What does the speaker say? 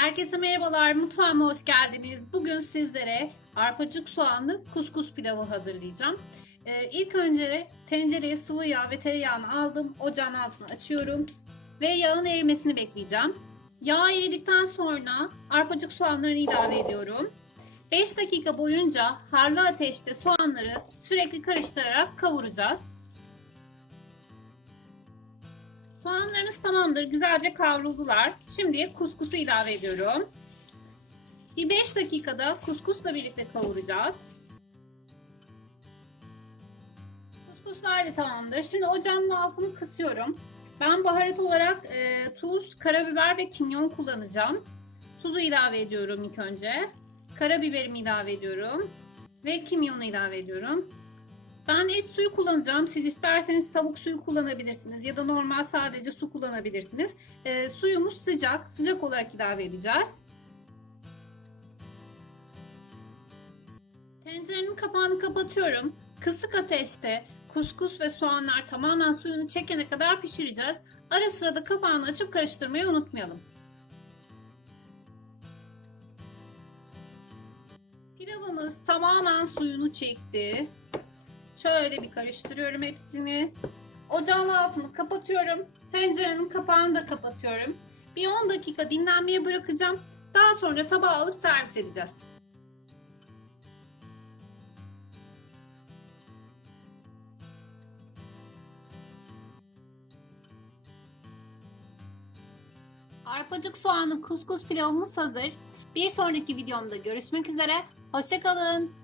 Herkese merhabalar, mutfağıma hoş geldiniz. Bugün sizlere arpacık soğanlı kuskus pilavı hazırlayacağım. Ee, ilk önce tencereye sıvı yağ ve tereyağını aldım. Ocağın altını açıyorum ve yağın erimesini bekleyeceğim. Yağ eridikten sonra arpacık soğanlarını ilave ediyorum. 5 dakika boyunca harlı ateşte soğanları sürekli karıştırarak kavuracağız. Soğanlarınız tamamdır. Güzelce kavruldular. Şimdi kuskusu ilave ediyorum. Bir 5 dakikada kuskusla birlikte kavuracağız. Kuskuslar da tamamdır. Şimdi ocağımın altını kısıyorum. Ben baharat olarak e, tuz, karabiber ve kimyon kullanacağım. Tuzu ilave ediyorum ilk önce. Karabiberimi ilave ediyorum. Ve kimyonu ilave ediyorum. Ben et suyu kullanacağım. Siz isterseniz tavuk suyu kullanabilirsiniz ya da normal sadece su kullanabilirsiniz. E, suyumuz sıcak. Sıcak olarak ilave edeceğiz. Tencerenin kapağını kapatıyorum. Kısık ateşte kuskus ve soğanlar tamamen suyunu çekene kadar pişireceğiz. Ara sırada kapağını açıp karıştırmayı unutmayalım. Pilavımız tamamen suyunu çekti. Şöyle bir karıştırıyorum hepsini. Ocağın altını kapatıyorum. Tencerenin kapağını da kapatıyorum. Bir 10 dakika dinlenmeye bırakacağım. Daha sonra tabağa alıp servis edeceğiz. Arpacık soğanlı kuskus pilavımız hazır. Bir sonraki videomda görüşmek üzere. Hoşçakalın.